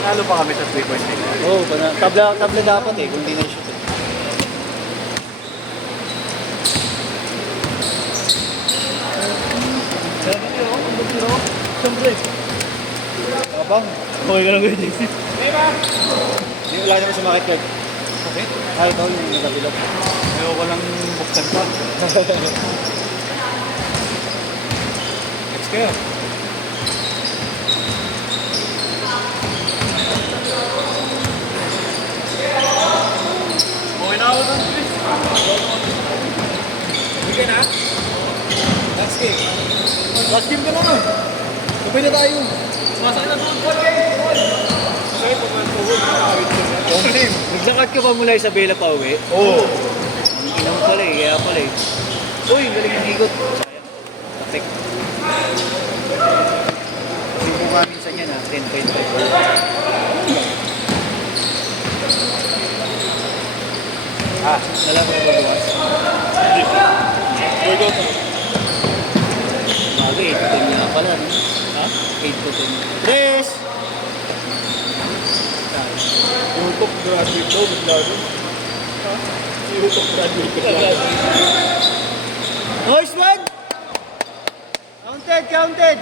Panalo pa kami sa 3.5. Oo, tabla dapat eh, kung di na-shoot eh. Sabi niyo, ang butiro. Siyempre. Abang. Okay ka lang kayo, JC. Hindi wala naman sumakit yun. Okay. Ay, ito yung nakabilog. Ayaw ko lang buksan pa. Let's go. Okay na ako ng Chris. Sige na. Last game. Last game ka naman. Sabay na tayo. Masakit na doon. Masakit pa man po. Naglakad ka pa mula sa Bela pa uwi? Oo. Inom pala eh, kaya pala eh. Uy, galing yung ikot. Sayang. Tatik. Kasi mukha minsan yan ha, 10.5. Alam mo na ba bukas? Hindi. Workout ako. Bagay, 8 to 10 nga pala. No? Ha? 8 to 10. Yes! YouTube graduate daw, maglaro. Ha? YouTube graduate ka talaga. Nice one! Counted, counted!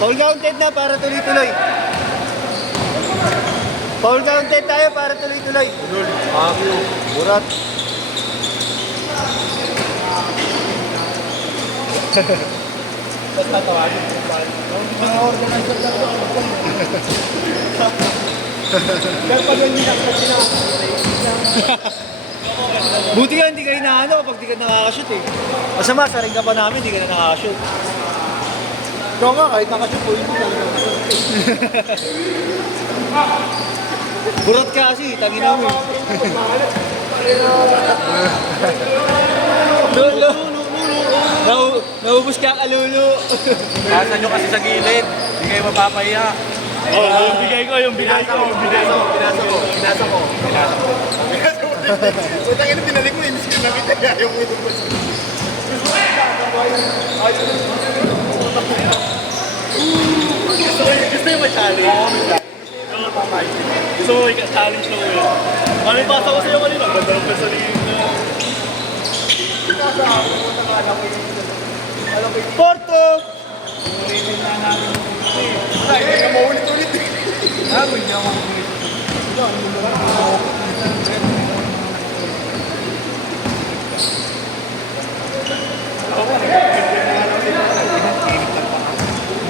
Foul counted na para tuloy-tuloy. Foul counted tayo para tuloy-tuloy. Ako. Burat. Ba't natawagin ko ba? Mga organizer lang ako. Kaya pag hindi nakasya Buti ka hindi kayo naano kapag di ka nakakashoot eh. Masama, saring ka pa namin, di ka na nakakashoot. ikaw nga, kahit nakasya po yun lang. Burat ka kasi, tangin namin. Lolo, naubos ka kalulu. Pasa nyo kasi sa gilid. Hindi kayo mapapahiya. Oo, yung bigay ko, yung bigay ko. Pinasa ko. So, tangin na binalik mo, inis ka nakita niya yung inubos. Gusto yung ma-challenge? Gusto mo i-challenge lang yun. Ano yung pasa ko sa'yo kanina? Ganda ng pesaling Porto! Ay, hindi ka maulit-ulit eh. Hindi ako maulit.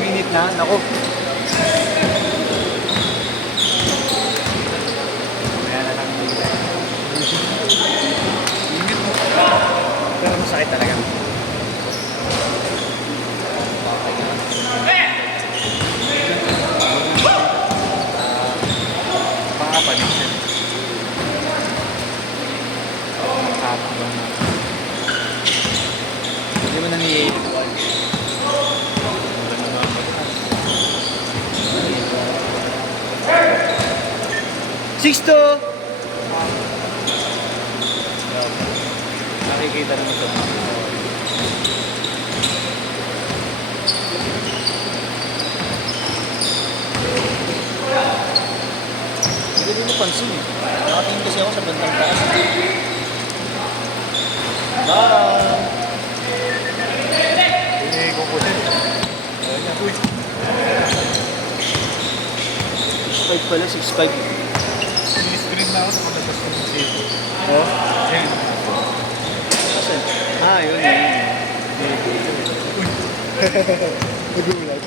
Minute na, naku. Pero masakit talaga. Pangapanin siya. Hindi mo nangyayari. Sixto! Nakikita naman ito. Hindi din napansin eh. Nakatingin kasi ako sa bandang taas. Bye! Hindi ko po siya. Ayun niya. Uy. 6'5 pala, 6'5. Screen na ako sa kalabas ng safety. Oh? Ayan. Yun yun. Nagulat.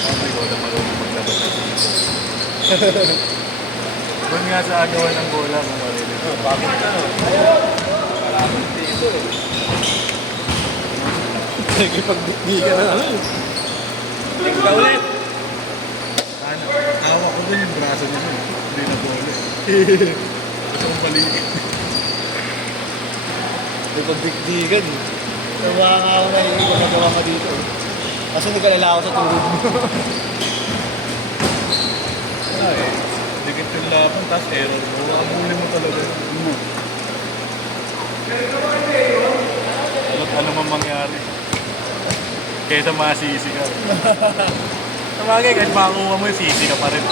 Sabi ko na marunong maglabas ng safety. Doon nga sa agawan ng bola kung marinig. Bakit ka no? Kalaban dito eh. Nagipag-bigyan na naman. Tingka ulit! Ano? Hawak ko din yung braso niya nun. Hindi na bola. Gusto kong paligid. Nagpag-bigdigan eh. Nawa nga ako na yung nagawa ka dito. Kasi nagkalala ako sa tulog mo. Ay, dikit yung laban, tapos error mo. Abulin mo talaga. Ano man mangyari. Kaysa masisi ka. Sabagay, kahit makakuha mo yung city ka pa rin.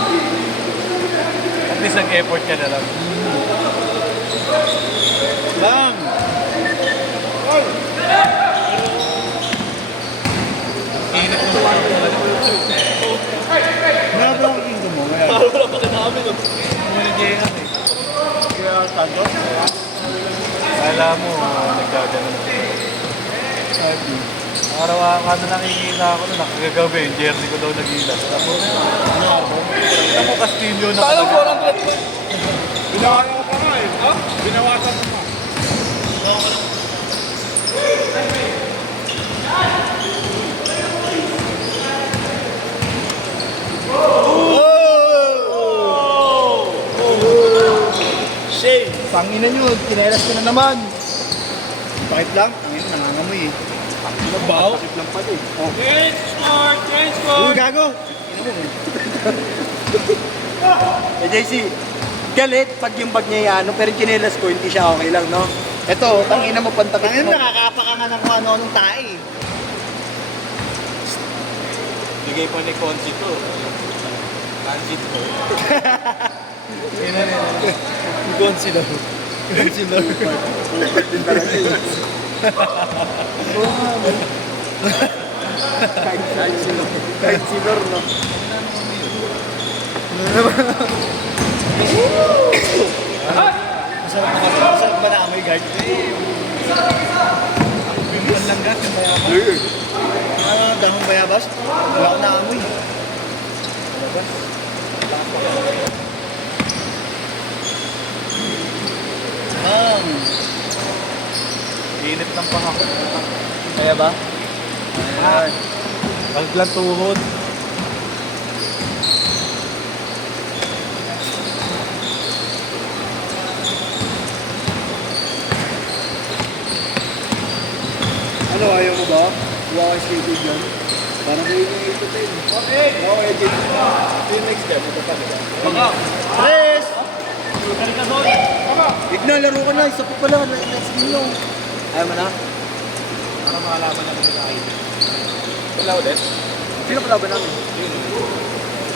At least nag-effort ka na lang. Bang! Init mo sa Grabe ang kingdom mo ngayon. wala pa ka namin. Nag-iingat eh. Kaya Santos? Kala mo, nagkaganon. Sabi. Araw-araw nakikita ako na nakagagabi, yung jersey ko daw nag-ilas. Tapos, ito mo Castillo na Kala ko lang talaga. Binawasan ko pa nga eh. Ha? Binawasan ko pa. Shame! Pangina nyo, kinelas ko na naman. Bakit lang? Pangina, nangangamoy eh. Baw? Bakit lang pala eh. Oh. Train Uy, score! gago! Eh, JC, galit pag yung bag niya ano, pero yung chinelas ko, hindi siya okay lang, no? Ito, tangina mo, pantakit Pangina, mo. nakakapa ka nga ng kung ano-anong tae eh. Bigay pa ni Consi to. Consi to. Consider. Consider. Din talaga yun. Kahit sinor, no? Masarap ba na amoy guard? Yung langgat, yung mayaman. Damang bayabas? Wala ko na amoy. Init ng pangako. Kaya ba? Ayan. Paglang tuhod. Ano, ayaw mo ba? Huwag ka skating dyan. Parang kayo yung ikutin. Okay! Okay, JC. Yung next step, ito pa, diba? Baka. Tres! Igna, laro ko na. Isa pa pala. Next game no. Ayaw mo na? Para makalaman namin yung ID. Wala ulit? Sino kalaban namin?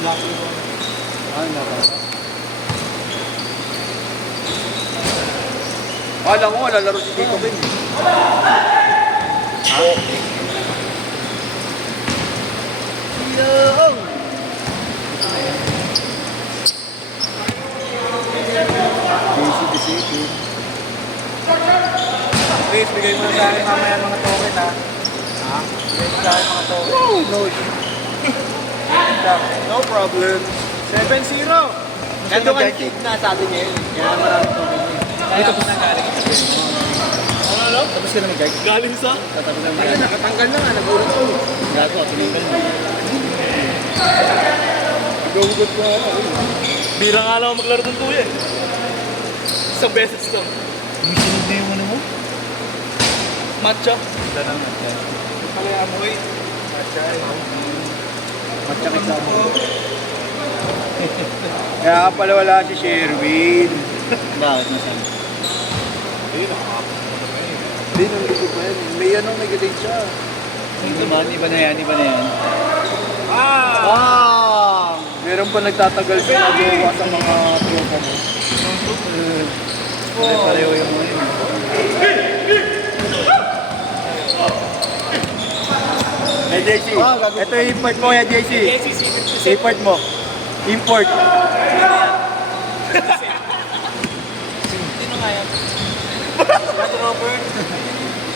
Black Ay, naka. Akala ko, lalaro si Tito Ben. Yo! JC the City. Please, bigay mo na sa akin mamaya mga token ha. Ha? Bigay mo sa akin mga token. No problem. 7-0! Nandun ang tig na sabi niya yun. Kaya marami to. Dito po na galing. Ano? Tapos ka na mag-guard? Galing sa? Tatapos na Ay, mag-guard. nakatanggal na nga. Nagulat ko. Gago, tinanggal mo. Nagulat ko nga. Bira nga lang ako maglaro ng tuya. Isang beses lang. Umisunod na yung ano mo? Matcha. Ito na matcha. Kaya amoy. Matcha. Matchakit sa mo. Kaya pala wala si Sherwin. Bakit nasabi? Ayun, nakakapos mo na yun. Hindi, nung likod pa yan. May may galing siya. Ito man, iba na yan, iba na yan. Ah! Meron pa nagtatagal sa nagawa sa mga tropa mo. Pare-pareho yung mga yun. Hey, JC. Ito yung import mo yan, JC. Import mo. Import. Sino nga yan? Brad Robert.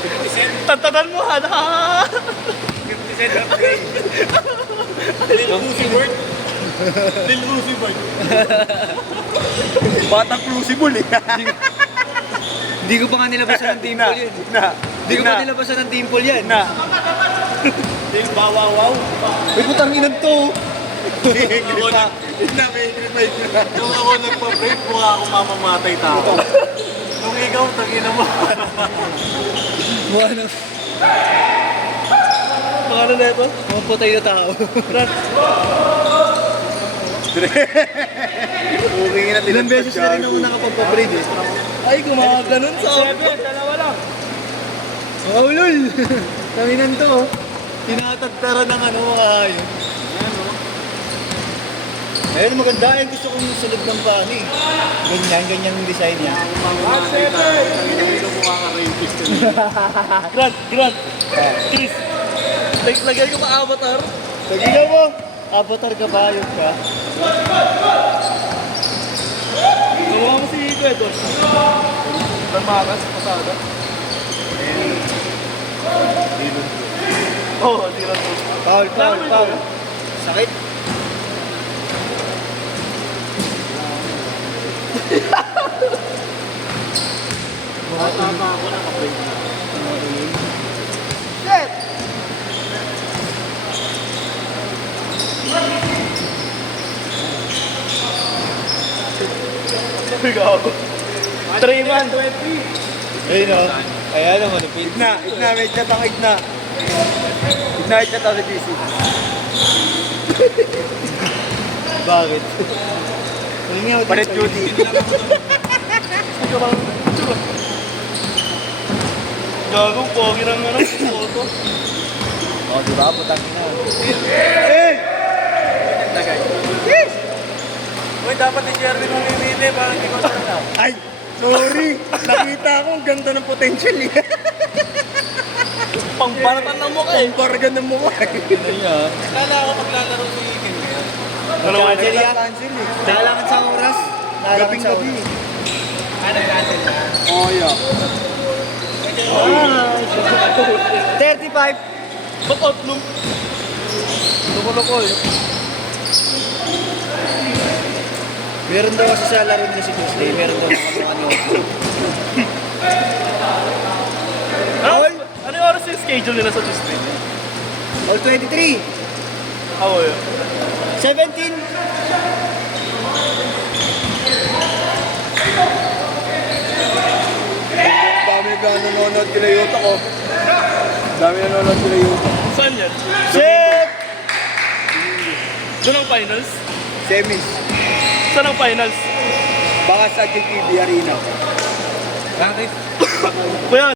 50 cent. Tatadan mo, hana! 50 cent upgrade. Lil Lucy Bird. Lil Lucy Bird. Batang crucible eh. Hindi ko pa nga nilabasan ng Tina. dimple yun. Tina. Hindi ko pa nilabasan ng dimple yan. Tina. Lil Bawawaw. May putang inang to. Ako na. Tina, may na. Nung ako nagpa-break, mukha akong mamamatay tao. Nung ikaw, tangina mo. Mukha na. Mga ano na ito? Mga putay na tao. Okay na Ilang beses na rin ako nakapagpa-braid eh. Ay, gumaganon sa ako. 7, dalawa lang. Oh, lol! Tanginan to oh. Tinatagtara ng ano mga yun. Ayan o. Ayun, maganda. Ay, gusto kong sunod ng paano eh. Ganyan yung design niya. Grant. Chris. Lagay ko pa avatar. Tagilan mo! Avatar ka ba? Ayun ka. Gawa mo si Edward. Damaras, pasada. Oo, Dylan. Foul. Sakit. Gago. 3 man. Ayun o. Kaya alam mo, napit. Igna, may chat ang igna. Igna, may chat ang GC. Bakit? Ayun nga, Palit duty. Gago, pogi ng ano, photo. O, diba? Putang ina. Uy, dapat ni Jervin ang limili, parang hindi ko na. Ay, sorry. Nakita ko, ang ganda ng potential eh. Pangbaratan ng mukha eh. Ang barga ng mukha eh. Ano niya? Kala ko maglalaro si Ken ngayon. Cancel yan. Cancel eh. Nakalangan sa oras. Nakalangan sa Gabing-gabi. oras. Nag-cancel na. Oh, yeah. 35. Ba't outlong? Loko-loko eh. Meron daw kasi sa laro nila si Tuesday. Meron daw ano. Ano yung oras yung schedule nila sa Tuesday? All 23. Ako yun. 17. Dami na nanonood kila Yuta ko. Dami na nanonood kila Yuta. Saan yan? Shit! Doon ang finals? Semis. Saan ang finals? Baka sa GTV Arena. Kuya,